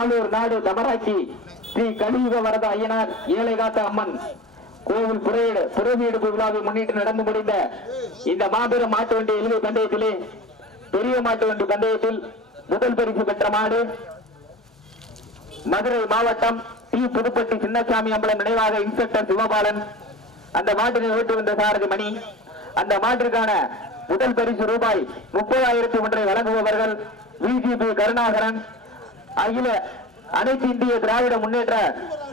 நாளூர் நாடு தமராக்கி ஸ்ரீ கலியுக வரத ஐயனார் ஏழைகாத்த அம்மன். கோவில் புறையீடு புறவியெடுப்பு விழாவை முன்னிட்டு நடந்து முடிந்த இந்த மாபெரும் மாட்டு வண்டி இழுவை பந்தயத்திலே பெரிய மாட்டு வண்டி பந்தயத்தில் முதல் பரிசு பெற்ற மாடு மதுரை மாவட்டம் டி. புதுப்பட்டி சின்னசாமி அம்பலம் நினைவாக இன்ஸ்பெக்டர் சிவபாலன் அந்த மாட்டினை ஓட்டு வந்த சாரதி மணி. அந்த மாட்டிற்கான முதல் பரிசு ரூபாய் முப்பதாயிரத்தி ஒன்றை வழங்குபவர்கள் விஜிபி கருணாகரன் அகில அனைத்து இந்திய திராவிட முன்னேற்ற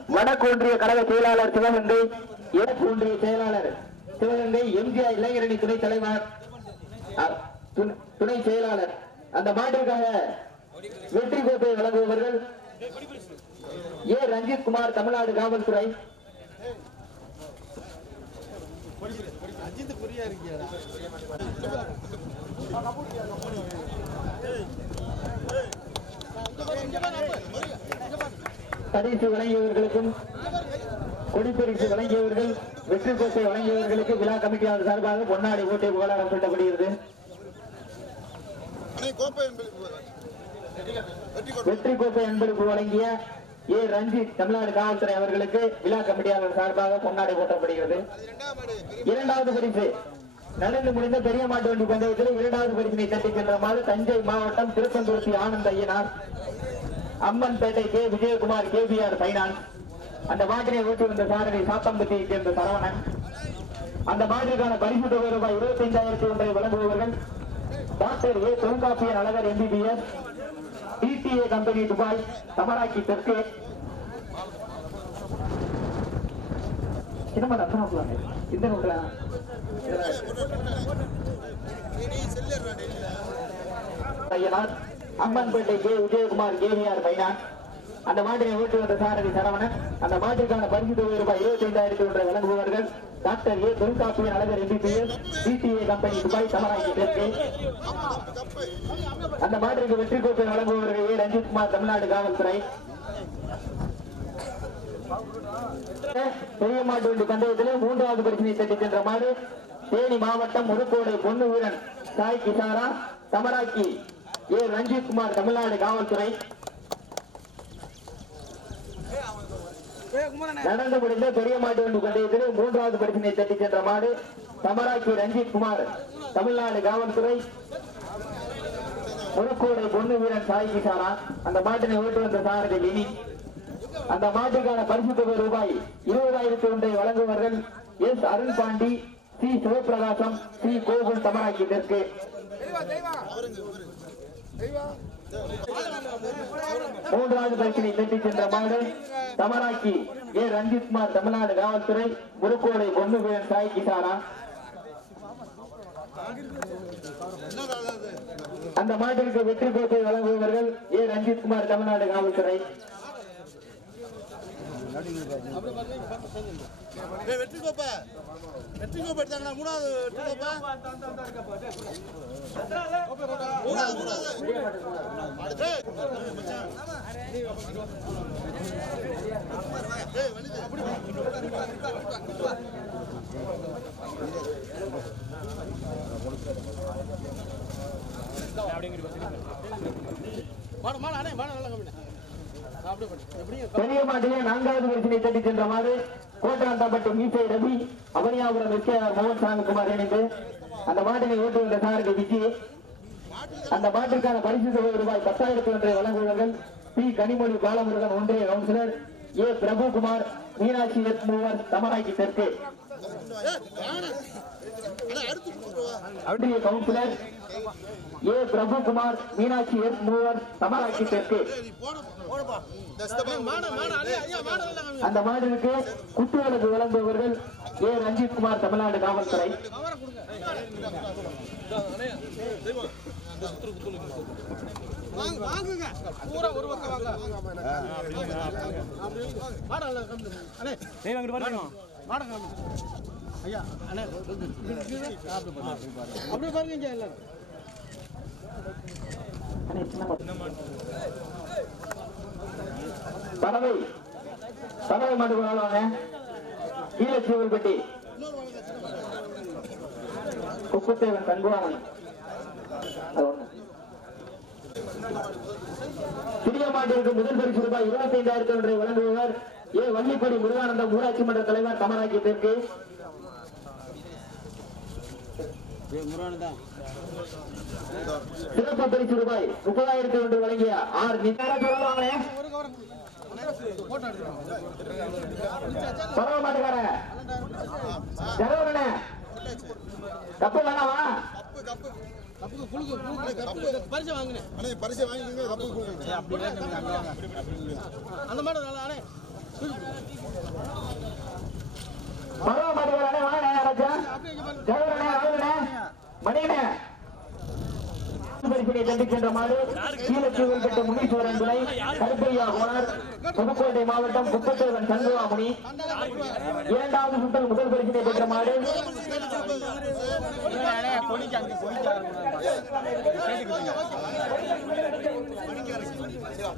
வடக்கு ஒன்றிய கழக செயலாளர் சிவகங்கை இலக்கு ஒன்றிய செயலாளர் சிவகங்கை எம்ஜிஆர் இளைஞரணி துணைத் தலைவர் துணை- துணை செயலாளர். அந்த மாட்டிற்காக வெற்றி கோப்பை வழங்குபவர்கள் ஏ. ரஞ்சித் குமார் தமிழ்நாடு காவல்துறை. பரிசு வழங்கியவர்களுக்கும் கொடிப்பரிசு வழங்கியவர்கள் வெற்றி கோப்பை வழங்கியவர்களுக்கு விழா கமிட்டியாளர் சார்பாக பொன்னாடி ஓட்டை புகழாரம் என்பது வெற்றி கோட்டை கோப்பை அன்பளிப்பு வழங்கிய ஏ. ரஞ்சித் தமிழ்நாடு காவல்துறை அவர்களுக்கு விழா கமிட்டியாளர் சார்பாக பொன்னாடை பெரிய இரண்டாவது பரிசு. நடந்து முடிந்த பெரிய மாட்டு வண்டி பந்தயத்தில் இரண்டாவது பரிசினை தட்டி சென்றமாறு தஞ்சை மாவட்டம் Thiruppanthuruthi Anand Ayyanar. Amman Pettai K. Vijayakumar KBR finance அந்த மாட்டினை ஓட்டி வந்த சாரதி சாத்தம்பட்டியை சேர்ந்த சரவணன். அந்த மாதிரிக்கான பரிசு தொகை ரூபாய் இருபத்தி ஐந்தாயிரத்தி ஒன்றை வழங்குபவர்கள் doctor A. Tholkappiyan Azhagar MBBS DDA company Dubai Thamarakki தெற்கு. இந்த ஐயனார் அம்மன்பேட்டை கே விஜயகுமார் கேவிஆர் மைனான் அந்த மாதிரி ஓட்டு வந்த சாரதி சரவணன். அந்த மாதிரிக்கான பரிசு தொகை ரூபாய் இருபத்தி ஐந்தாயிரத்தி ஒன்றை வழங்குபவர்கள் doctor A Tholkappiyan Azhagar MBBS DDA company Dubai Thamarakki தெற்கு அந்த மாதிரிக்கு வெற்றி கோப்பை வழங்குபவர்கள் ஏ ரஞ்சித் குமார் தமிழ்நாடு காவல்துறை. பெரிய மாட்டு வண்டி பந்தயத்திலே மூன்றாவது பரிசினை தட்டி சென்ற மாடு தேனி மாவட்டம் முருக்கோடு பொன்னு வீரன் சாய் கிசாரா தமராக்கி ஏ ரஞ்சித் குமார் தமிழ்நாடு காவல்துறை. நடந்து முடிந்த பெரிய மாட்டு ஒன்று பந்தயத்திலே மூன்றாவது பரிசினை தட்டி சென்ற மாடு தமராக்கி ரஞ்சித் குமார் தமிழ்நாடு காவல்துறை. முருக்கோடை பொண்ணு வீரன் சாய்க்கு சாரா அந்த மாட்டினை ஓட்டு வந்த சாரதி இனி அந்த மாட்டுக்கான பரிசு தொகை ரூபாய் இருபதாயிரத்தி ஒன்றை வழங்குவார்கள் S. Arun Pandi C. Sivaprakasam C. Gokul Thamarakki தெற்கு. மூன்றாவது பிரச்சனை தட்டி சென்ற மாடு தமராக்கி ஏ. ரஞ்சித் குமார் தமிழ்நாடு காவல்துறை முறுக்கோடை பொண்ணு வீரன் சாய் கிசாரா அந்த மாட்டிற்கு வெற்றி கோப்பை வழங்குபவர்கள் ஏ. ரஞ்சித்குமார் தமிழ்நாடு காவல்துறை. வெற்றி கோப்பா. வெற்றி கோப்பா எடுத்தாங்க மூணாவது வெற்றி கோப்பை. மூணாவது மூணாவது. அடுத்து மாடு மாடு அண்ணே மாடு நல்லா கம்மிண்ணே பெரிய மாட்டிலே நான்காவது பரிசினை தட்டி சென்ற மாடு கோட்டாண்டாப்பட்டு மீசை ரவி அவனியாபுரம் எஸ்கேஆர் மோகன் சாமிக்குமார் இணைந்து அந்த மாட்டினை ஓட்டு வந்த சாரதி விஜி அந்த மாட்டிற்கான பரிசு தொகை ரூபாய் பத்தாயிரத்தி ஒன்றை வழங்குவார்கள் பி. கனிமொழி பாலமுருகன் ஒன்றிய councillor A. Prabhukumar Meenakshi S. Moovar Thamarakki தெற்கு. ஒன்றிய councillor A Prabhukumar Meenakshi S Moovar சமராட்சி தெற்கு அந்த மாட்டிற்கு குத்துவிளக்கு வழங்குபவர்கள் ஏ ரஞ்சித் குமார் தமிழ்நாடு காவல்துறை. அப்படியே பாருங்க எல்லாரும் பறவை பறவை மாட்டு கொண்டாடுவாங்க. கீழச்சீவல்பட்டி குப்புத்தேவன் தங்குவானன் அது ஒண்ணு. சிறிய மாட்டிற்கு முதல் பரிசு ரூபாய் இருபத்தி ஐந்தாயிரத்தி ஒன்றை வழங்குபவர் ஏ வள்ளிப்படி முருகானந்தம் ஊராட்சி மன்ற தலைவர் கமராக்கி தெற்கு சிறப்பு பரிசு ரூபாய் முப்பதாயிரத்தி ஒன்று வழங்கிய ஆர் நிதான பரவ கப்பு கப்பு கப்புக்கு குளுக்கு கப்பு பரிசு வாங்கினேன் அண்ணே பரிசு வாங்கிங்க கப்பு கொடுங்க. அந்த மாதிரி அண்ணே பரிசினை சந்திக்கின்ற மாடு பெற்ற முனீஸ்வரன் துணை கருப்பையா ஓனர் புதுக்கோட்டை மாவட்டம் குப்பத்தேவன் சண்முகாமணி. இரண்டாவது சுற்றல் முதல் பரிசினை பெற்ற மாடு.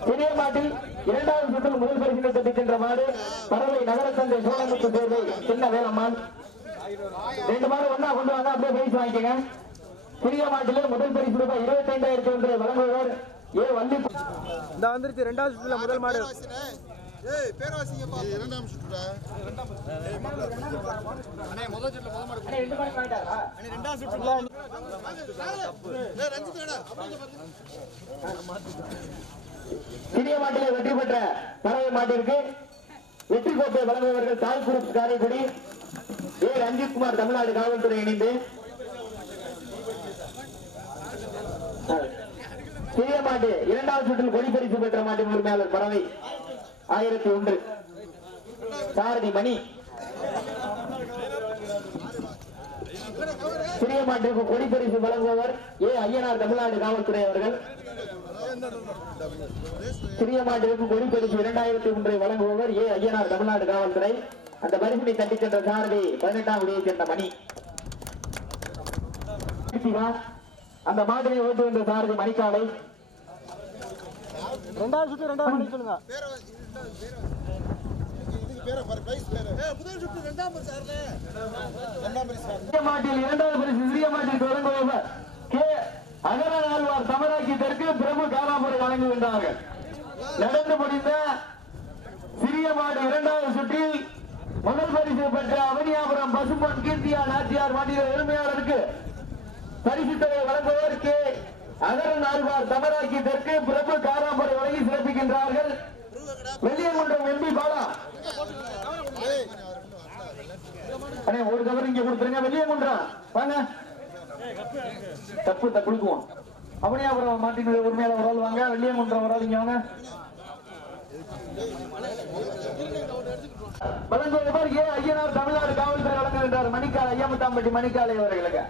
பெரிய மாட்டில் இரண்டாவது சுற்றில் முதல் பரிசினை சந்திக்கின்ற மாடு பறவை நகரத்தந்தை சோழமுத்து சேர்வை சின்ன வேலம்மாள். ரெண்டு மாடு ஒன்னா கொண்டு வாங்க அப்படியே பரிசு வாங்கிக்கங்க. சிறிய மாட்டிலே முதல் பரிசு ரூபாய் இருபத்தி ஐந்தாயிரத்தி ஒன்று வழங்குபவர் ஏ வள்ளி இந்த வந்துருச்சு ரெண்டாவது சுற்றுல முதல் மாடு. இரண்டாம் சுற்றுடா. அண்ணே முதல் சுற்றுல முதல் மாடு ரெண்டாம் சுற்றுல சிறிய மாட்டிலே வெற்றி பெற்ற பறவை மாட்டிற்கு வெற்றி கோப்பை வழங்குபவர்கள் தாய் குரூப் காரைக்குடி ஏ ரஞ்சித் குமார் தமிழ்நாடு காவல்துறை இணைந்து சிறிய மாட்டு இரண்டாவது சுற்றில் கொடி பரிசு பெற்ற மாட்டின் உரிமையாளர் பறவை. ஆயிரத்தி ஒன்று. சாரதி மணி. சிறிய மாட்டிற்கு கொடி பரிசு வழங்குபவர் ஏ ஐயனார் தமிழ்நாடு காவல்துறை அவர்கள். சிறிய மாட்டிற்கு கொடி பரிசு இரண்டாயிரத்தி ஒன்றை வழங்குபவர் ஏ ஐயனார் தமிழ்நாடு காவல்துறை. அந்த பரிசினை தட்டிச் சென்ற சாரதி பதினெட்டாம் விடையைச் சேர்ந்த மணி. அந்த மாட்டினை ஓட்டு வந்த சாரதி மணிக்காலை. ரெண்டாவது சுற்று ரெண்டாவது மணி சொல்லுங்க. பரிசு சிறிய மாட்டில் கே. அகரன் ஆழ்வார் தமராக்கி தெற்கு பிரபு காராமுறை வழங்குகின்றார்கள் நடந்து முடிந்த சிறிய மாடு இரண்டாவது சுற்றில் முதல் பரிசு பெற்ற அவனியாபுரம் பசும்பொன் கீர்த்தியா நாச்சியார் மாட்டிய உரிமையாளருக்கு பரிசுத்தவரை வழங்குவதற்கு அகர கே அகரன் ஆழ்வார் தமராக்கி தெற்கு பிரபு காராம்பரை வழங்கி சிறப்பிக்கின்றார்கள். வெள்ளியங்குன்றம் எம்பி பாலா. அண்ணே ஒரு கவர் இங்க கொடுத்துருங்க. வெளியே வாங்க. தப்பு த குடுக்குவோம். அவனியாபுரம் மாட்டினுடைய உரிமையாளர் ஒரு ஆள் வாங்க. வெளியே ஒரு ஆள் இங்க வாங்க. வழங்குவதற்கு ஐயனார் தமிழ்நாடு காவல்துறை வழங்குகின்றார் மணிக்கால ஐயமுத்தாம்பட்டி மணிக்காலை அவர்களுக்கு.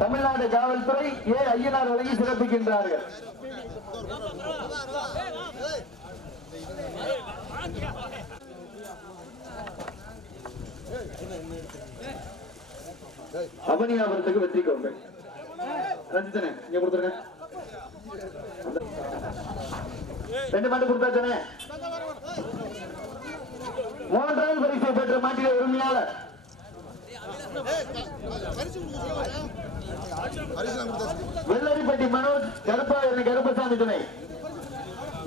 தமிழ்நாடு காவல்துறை ஏ ஐயனார் வழங்கி சிறப்பிக்கின்றார்கள். அவனியாபுரத்துக்கு வெற்றி கோப்பை ரஞ்சித்தனே இங்க கொடுத்துருங்க. ரெண்டு மாட்டு கொடுத்தாச்சனே. மூன்றாவது பரிசை பெற்ற மாட்டிய உரிமையாளர் பரிசு கொடுக்க சொல்லுங்க பரிசு நான் கொடுத்தாச்சு வெள்ளரிப்பட்டி மனோஜ் கருப்பாயிரணி கருப்பசாமி துணை.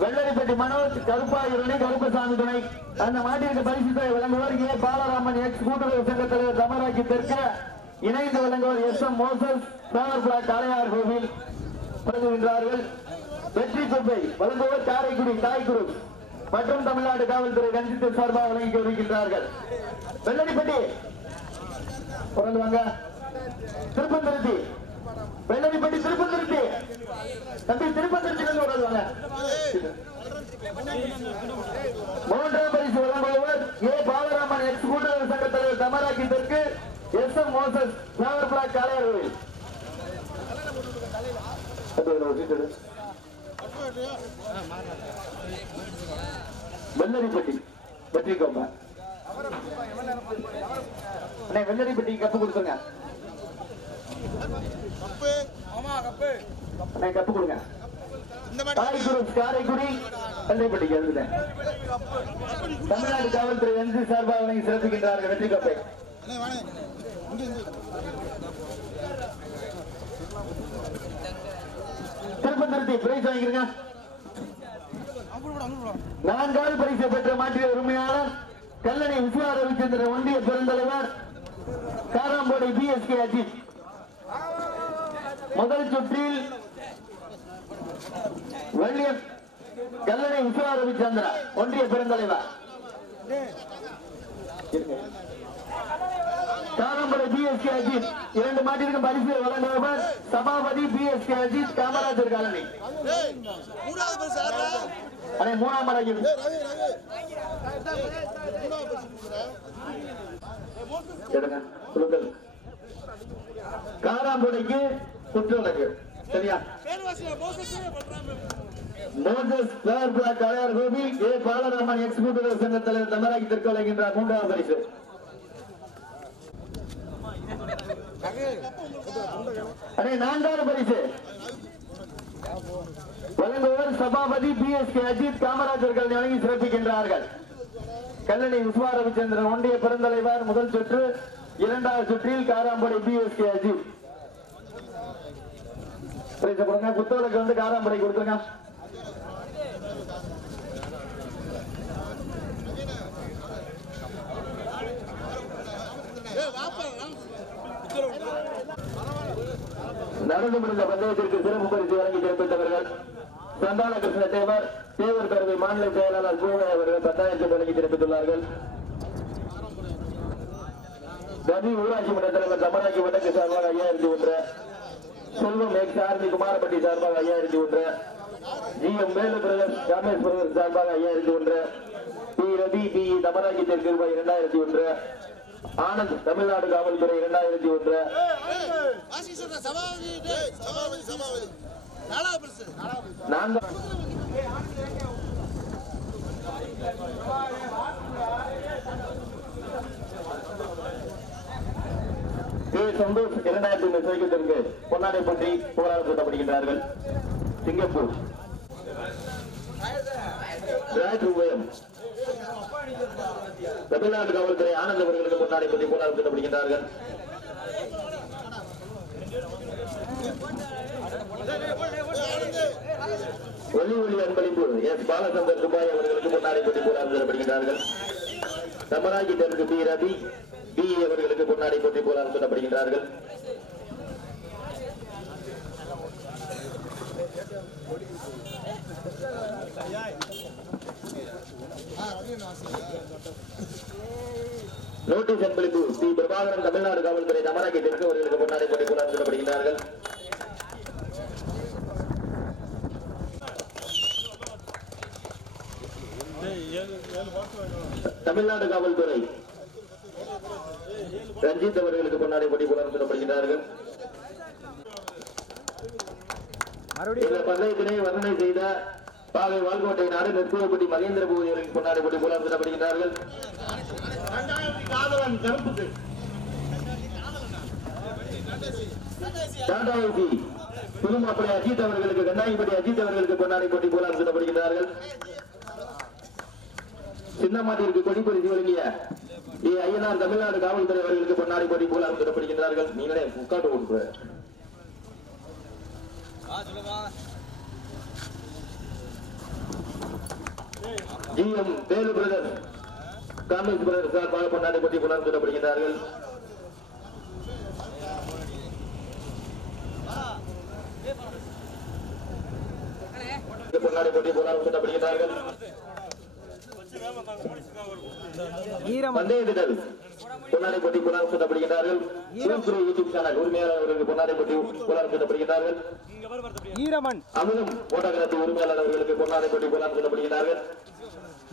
வெள்ளரிப்பட்டி மனோஜ் கருப்பாயிரணி கருப்பசாமி துணை. அந்த மாட்டிற்கு பரிசு தொகை வழங்குவர் ஏ. பாலராமன் எக்ஸ் கூட்டுறவு சங்க தலைவர் தமராக்கி தெற்க. இணைந்து வழங்குவார் S. M. Moses banner block Kalaiyar Kovil வழங்குகின்றார்கள் வெற்றி கோப்பை வழங்குவோர் காரைக்குடி தாய்குரு மற்றும் தமிழ்நாடு காவல்துறை ரஞ்சித்து சார்பாக வழங்கி வருகின்றார்கள் வெள்ளரிப்பட்டி பிறந்து வாங்க திருப்பந்திருத்தி வெள்ளரிப்பட்டி திருப்பந்திருத்தி தம்பி திருப்பந்திருத்தி வந்து வாங்க மூன்றாம் பரிசு வழங்குபவர் ஏ. பாலராமன் எக்ஸ். கூட்டுறவு சங்க தலைவர் தமராக்கி தெற்கு S. M. Moses flower block Kalaiyar Vellaripatti வெற்றி கோப்பை அண்ணே வெள்ளரிப்பட்டி கப்பு கொடுத்துருங்க. கப்பு. கப்பு. அண்ணே கப்பு கொடுங்க. காரைக்குடி வெள்ளரிப்பட்டிக்கு எழுதுறேன் தமிழ்நாடு காவல்துறை என்சி சார்பாக வழங்கி சிறப்பிக்கின்றார்கள் வெற்றி கோப்பை. திருப்பந்திருத்தி பிரைஸ் வாங்கிக்கிறீங்க நான்காவது பரிசு பெற்ற மாற்றிய உரிமையாளர் கல்லணை விஸ்வா ரவிச்சந்திரன் ஒன்றிய பெருந்தலைவர் காராம்போடை பிஎஸ்கே அஜித் முதல் சுற்றில் வெள்ளியம் கல்லணை விஸ்வா ரவிச்சந்திரா ஒன்றிய பெருந்தலைவர். காராம்போடை பிஎஸ்கே அஜித் இரண்டு மாட்டிற்கு பரிசு வழங்குபவர் சபாபதி பிஎஸ்கே அஜித் காமராஜர் காலனி. அடே மூணாம் மடங்கு காராம்புடைக்கு குற்றவழக்கு சரியா? Moses player Kalaiyar Gopi A Balaraman ex கூட்டுறவு சங்க தலைவர் தமராகி தெற்கு வழங்குகின்றார் மூன்றாவது பரிசு. அடே நான்காவது பரிசு. வழங்குவர் Sabapathi P S K Ajith Kamarajar கல்வி வழங்கி சிறப்பிக்கின்றார்கள். கல்லணை விஸ்வா ரவிச்சந்திரன் ஒன்றிய பெருந்தலைவர் முதல் சுற்று இரண்டாவது சுற்றில் காராம்படை பி எஸ் கே கொடுங்க வந்து காராம்படை கொடுத்துருங்க. நடந்து முடிந்த பந்தயத்திற்கு சிறப்பு பரிசு வழங்கி சிறப்பித்தவர்கள் சந்தான கிருஷ்ண தேவர் தேவர் பேரவை மாநில செயலாளர் பூவை அவர்கள் பத்தாயிரத்தை வழங்கி சிறப்பித்துள்ளார்கள் கவி ஊராட்சி மன்ற தலைவர் தமராக்கி வடக்கு சார்பாக ஐயாயிரத்தி ஒன்று. செல்வம் எக்ஸ் ஆர்மி குமாரப்பட்டி சார்பாக ஐயாயிரத்தி ஒன்று. G M brothers Kamesh brothers சார்பாக ஐயாயிரத்தி ஒன்று. பி ரவி பி தமராக்கி தெற்கு ரூபாய் இரண்டாயிரத்தி ஒன்று. ஆனந்த் தமிழ்நாடு காவல்துறை இரண்டாயிரத்தி ஒன்று. நான்கு. சந்தோஷ் இரண்டாயிரத்தி ஒன்று சைக்கிளிற்கு பொன்னாடைப்பட்டி போராட்டம் கூட்டப்படுகின்றார்கள் சிங்கப்பூர் ராஜ் உபயம் தமிழ்நாடு காவல்துறை ஆனந்த் அவர்களுக்கு பொன்னாடைப்பட்டி போராட்டம் கூட்டப்படுகின்றார்கள் ஒலி ஒளி அன்பளிப்பு எஸ். பாலச்சந்தர் துபாய் அவர்களுக்கு பொன்னாடைப்பட்டி போராட்டம் போராடுகிறார்கள் தமராஜி தெற்கு பி. ரவி பி. அவர்களுக்கு பொன்னாடை போட்டி போராட்டம் சொல்லப்படுகின்றார்கள் நோட்டீஸ் அன்பளிப்பு. சி பிரபாகரன் தமிழ்நாடு காவல்துறை தமராஜி தெற்கு அவர்களுக்கு முன்னாடி போட்டி போராட்டம் சொல்லப்படுகின்றார்கள் தமிழ்நாடு காவல்துறை. ரஞ்சித் அவர்களுக்கு பொன்னாடை போட்டி இந்த பந்தயத்தினை வர்ணனை செய்த பாவை வால்கோட்டை நாடு நெற்குவப்பட்டி மகேந்திர அவர்களுக்கு பொன்னாடை போட்டி போராட்டம் சொல்லப்படுகின்றார்கள் காதலன் கருப்புக்கு டாடா ஏசி புதுமாப்பிள்ளை அஜித் அவர்களுக்கு கண்டாயிப்பட்டி அஜித் அவர்களுக்கு பொன்னாடை போட்டி போராட்டம் சொல்லப்படுகின்றார்கள் சின்னமாட்டிற்கு கொடி பரிசு வழங்கிய ஏ ஐயனார் தமிழ்நாடு காவல்துறை அவர்களுக்கு பொன்னாடி கொடி போல சொல்லப்படுகின்றார்கள் நீங்களே முக்காட்டு கொடுக்குற GM Velu brother Congress brother சார்பாக பொன்னாடி போட்டி போல சொல்லப்படுகின்றார்கள் பொன்னாடி போட்டி போல சொல்லப்படுகின்றார்கள் பந்தயத்திடல் பொன்னாடை போட்டி புலால் சுட்டப்படுகிறார்கள் சிவப்புரி யூடியூப் சேனல் உரிமையாளர் அவர்களுக்கு பொன்னாடை போட்டி சுட்டப்படுகிறார்கள் ஈரமன் அமுதம் போட்டோகிராபி உரிமையாளர் அவர்களுக்கு பொன்னாடை போட்டி புலால் சுட்டப்படுகிறார்கள்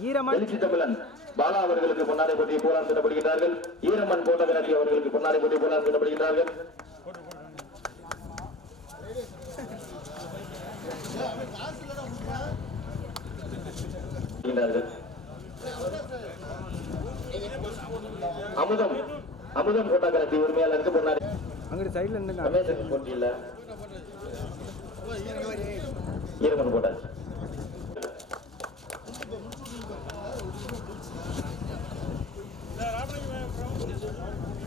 ஈரமன் எழுச்சி தமிழன் பாலா அவர்களுக்கு பொன்னாடை போட்டி சுட்டப்படுகிறார்கள் ஈரமன் போட்டோகிராபி அவர்களுக்கு பொன்னாடை போட்டி வருகின்றார்கள். அமுதம் அமுதம் போட்டோகிராபி உரிமையாளருக்கு பொன்னாடை. அங்கிட்டு சைடுல நின்னுங்க ரமேஷுக்கு போட்டியில்ல. ஈரமன் போட்டாச்சு